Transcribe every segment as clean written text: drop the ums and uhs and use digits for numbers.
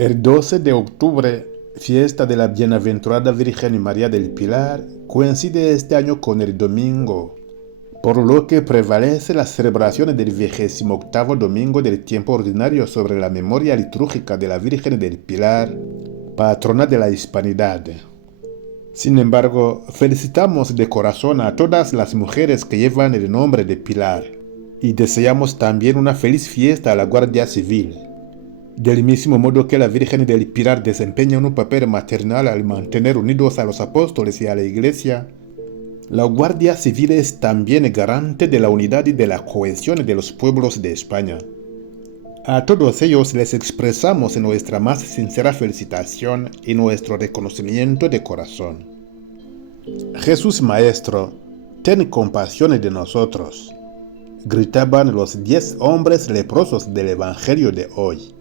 El 12 de octubre, fiesta de la Bienaventurada Virgen María del Pilar, coincide este año con el domingo, por lo que prevalece la celebración del 28º domingo del tiempo ordinario sobre la memoria litúrgica de la Virgen del Pilar, patrona de la Hispanidad. Sin embargo, felicitamos de corazón a todas las mujeres que llevan el nombre de Pilar y deseamos también una feliz fiesta a la Guardia Civil. Del mismo modo que la Virgen del Pilar desempeña un papel maternal al mantener unidos a los apóstoles y a la Iglesia, la Guardia Civil es también garante de la unidad y de la cohesión de los pueblos de España. A todos ellos les expresamos nuestra más sincera felicitación y nuestro reconocimiento de corazón. Jesús Maestro, ten compasión de nosotros, gritaban los 10 hombres leprosos del Evangelio de hoy.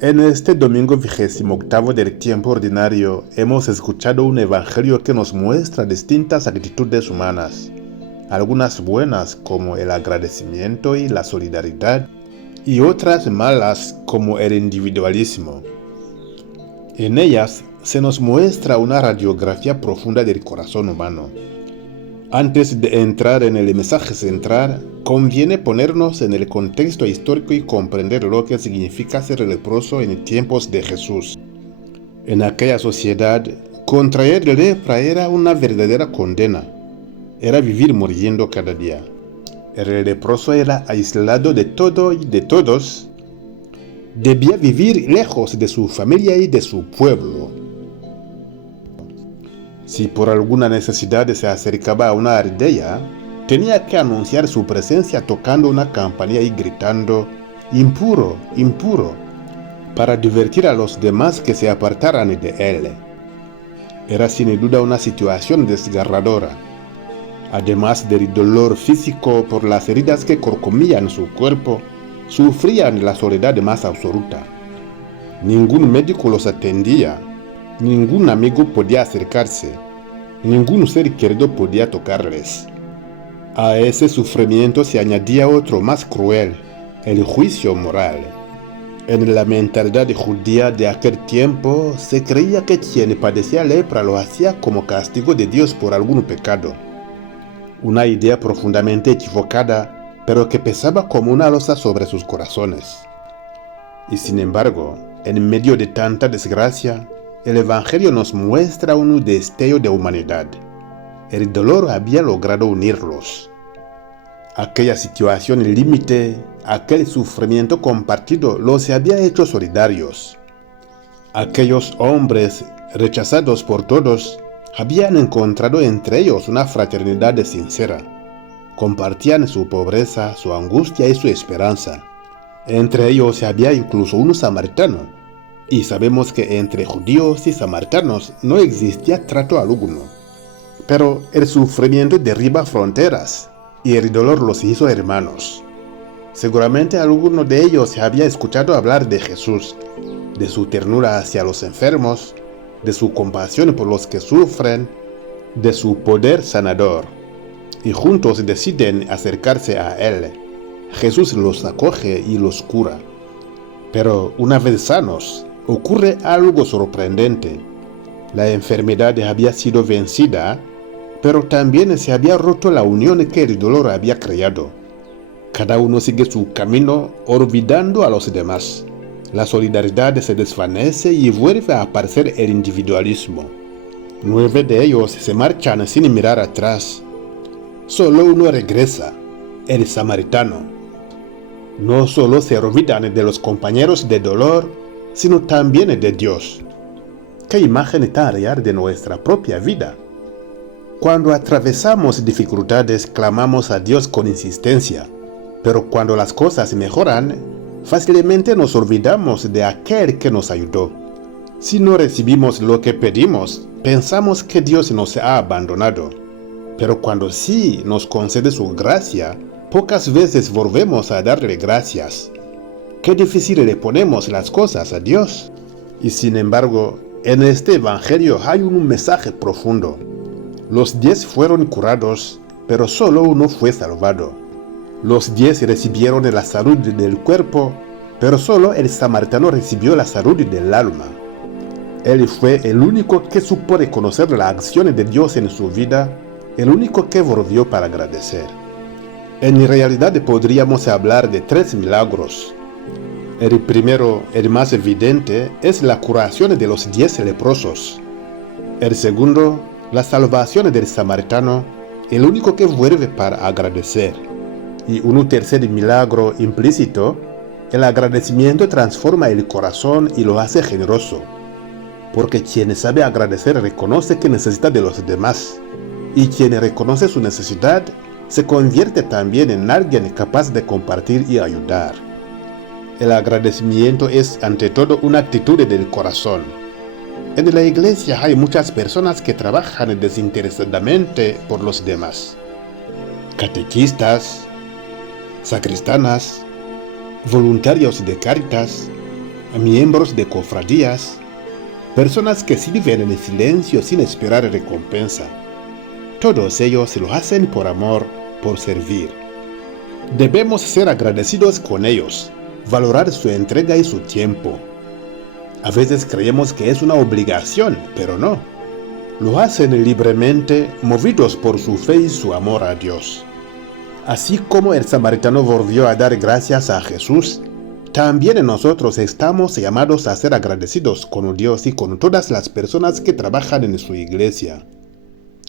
En este domingo 28º del tiempo ordinario hemos escuchado un evangelio que nos muestra distintas actitudes humanas, algunas buenas como el agradecimiento y la solidaridad, y otras malas como el individualismo. En ellas se nos muestra una radiografía profunda del corazón humano. Antes de entrar en el mensaje central, conviene ponernos en el contexto histórico y comprender lo que significa ser leproso en tiempos de Jesús. En aquella sociedad, contraer lepra era una verdadera condena. Era vivir muriendo cada día. El leproso era aislado de todo y de todos. Debía vivir lejos de su familia y de su pueblo. Si por alguna necesidad se acercaba a una aldea, tenía que anunciar su presencia tocando una campanilla y gritando «impuro, impuro», para divertir a los demás que se apartaran de él. Era sin duda una situación desgarradora. Además del dolor físico por las heridas que carcomían su cuerpo, sufrían la soledad más absoluta. Ningún médico los atendía, ningún amigo podía acercarse, ningún ser querido podía tocarles. A ese sufrimiento se añadía otro más cruel, el juicio moral. En la mentalidad judía de aquel tiempo se creía que quien padecía lepra lo hacía como castigo de Dios por algún pecado. Una idea profundamente equivocada, pero que pesaba como una losa sobre sus corazones. Y sin embargo, en medio de tanta desgracia, el Evangelio nos muestra un destello de humanidad. El dolor había logrado unirlos. Aquella situación límite, aquel sufrimiento compartido los había hecho solidarios. Aquellos hombres rechazados por todos habían encontrado entre ellos una fraternidad sincera. Compartían su pobreza, su angustia y su esperanza. Entre ellos había incluso un samaritano, y sabemos que entre judíos y samaritanos no existía trato alguno. Pero el sufrimiento derriba fronteras, y el dolor los hizo hermanos. Seguramente alguno de ellos había escuchado hablar de Jesús, de su ternura hacia los enfermos, de su compasión por los que sufren, de su poder sanador, y juntos deciden acercarse a Él. Jesús los acoge y los cura. Pero una vez sanos, ocurre algo sorprendente. La enfermedad había sido vencida, pero también se había roto la unión que el dolor había creado. Cada uno sigue su camino olvidando a los demás. La solidaridad se desvanece y vuelve a aparecer el individualismo. 9 de ellos se marchan sin mirar atrás. Solo uno regresa, el samaritano. No solo se olvidan de los compañeros de dolor, sino también de Dios. ¡Qué imagen tan real de nuestra propia vida! Cuando atravesamos dificultades, clamamos a Dios con insistencia, pero cuando las cosas mejoran, fácilmente nos olvidamos de aquel que nos ayudó. Si no recibimos lo que pedimos, pensamos que Dios nos ha abandonado. Pero cuando sí nos concede su gracia, pocas veces volvemos a darle gracias. Qué difícil le ponemos las cosas a Dios. Y sin embargo, en este evangelio hay un mensaje profundo. Los 10 fueron curados, pero solo uno fue salvado. Los 10 recibieron la salud del cuerpo, pero solo el samaritano recibió la salud del alma. Él fue el único que supo reconocer la acción de Dios en su vida, el único que volvió para agradecer. En realidad podríamos hablar de 3 milagros. El primero, el más evidente, es la curación de los 10 leprosos. El segundo, la salvación del samaritano, el único que vuelve para agradecer. Y un tercer milagro implícito, el agradecimiento transforma el corazón y lo hace generoso. Porque quien sabe agradecer reconoce que necesita de los demás. Y quien reconoce su necesidad se convierte también en alguien capaz de compartir y ayudar. El agradecimiento es ante todo una actitud del corazón. En la iglesia hay muchas personas que trabajan desinteresadamente por los demás. Catequistas, sacristanas, voluntarios de Cáritas, miembros de cofradías, personas que sirven en silencio sin esperar recompensa. Todos ellos lo hacen por amor, por servir. Debemos ser agradecidos con ellos, valorar su entrega y su tiempo. A veces creemos que es una obligación, pero no. Lo hacen libremente, movidos por su fe y su amor a Dios. Así como el samaritano volvió a dar gracias a Jesús, también nosotros estamos llamados a ser agradecidos con Dios y con todas las personas que trabajan en su iglesia.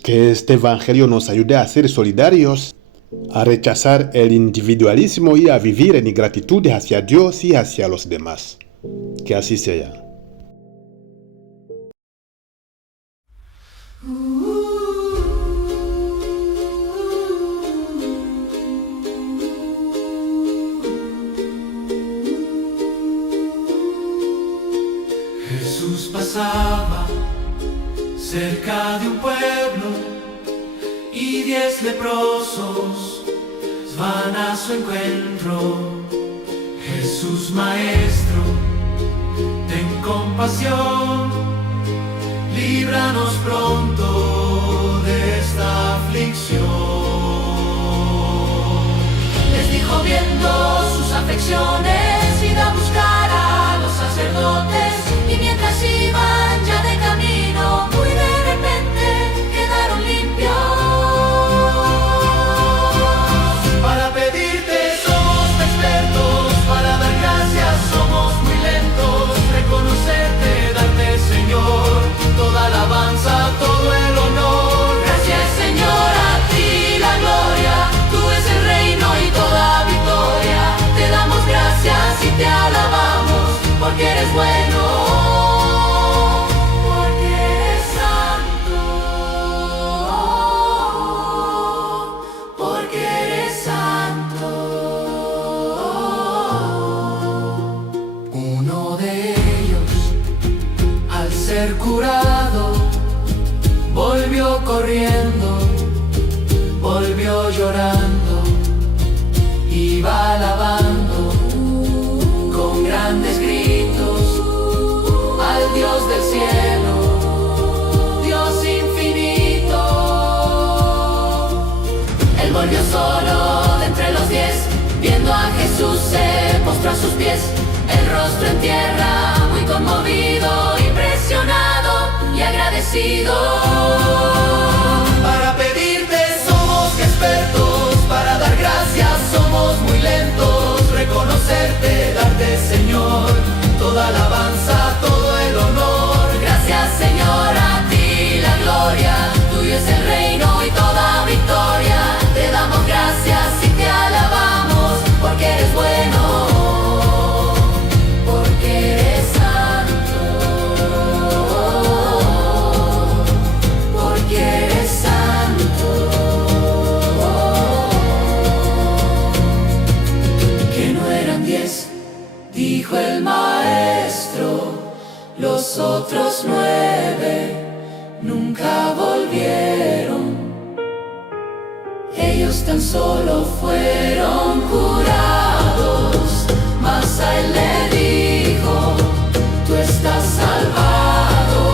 Que este evangelio nos ayude a ser solidarios, a rechazar el individualismo y a vivir en gratitud hacia Dios y hacia los demás. Que así sea. Jesús pasaba cerca de un pueblo y 10 leprosos van a su encuentro. Jesús Maestro, ten compasión, líbranos pronto de esta aflicción. Les dijo viendo sus aflicciones, id a buscar a los sacerdotes, y mientras iban ya de camino, muy de repente quedaron limpios. Para pedirte somos expertos, para dar gracias somos muy lentos, reconocerte, darte Señor, toda alabanza, todo el honor. Gracias Señor, a ti la gloria, tú es el reino y toda victoria. Te damos gracias y te alabamos, porque eres bueno. Curado, volvió corriendo, volvió llorando, iba alabando con grandes gritos al Dios del cielo, Dios infinito. Él volvió solo de entre los 10, viendo a Jesús se postró a sus pies, el rostro en tierra, muy conmovido, impresionado y agradecido. Para pedirte somos expertos, para dar gracias somos muy lentos, reconocerte, darte Señor, toda alabanza, todo el honor. Gracias Señor, a ti la gloria, tuyo es el reino y toda victoria. Te damos gracias y te alabamos, porque eres bueno. Dijo el maestro, los otros 9 nunca volvieron. Ellos tan solo fueron curados, mas a él le dijo, tú estás salvado.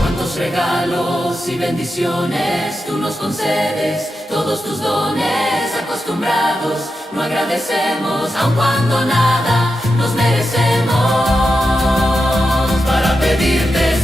¿Cuántos regalos milagros y bendiciones tú nos concedes, todos tus dones acostumbrados no agradecemos, aun cuando nada nos merecemos. Para pedirte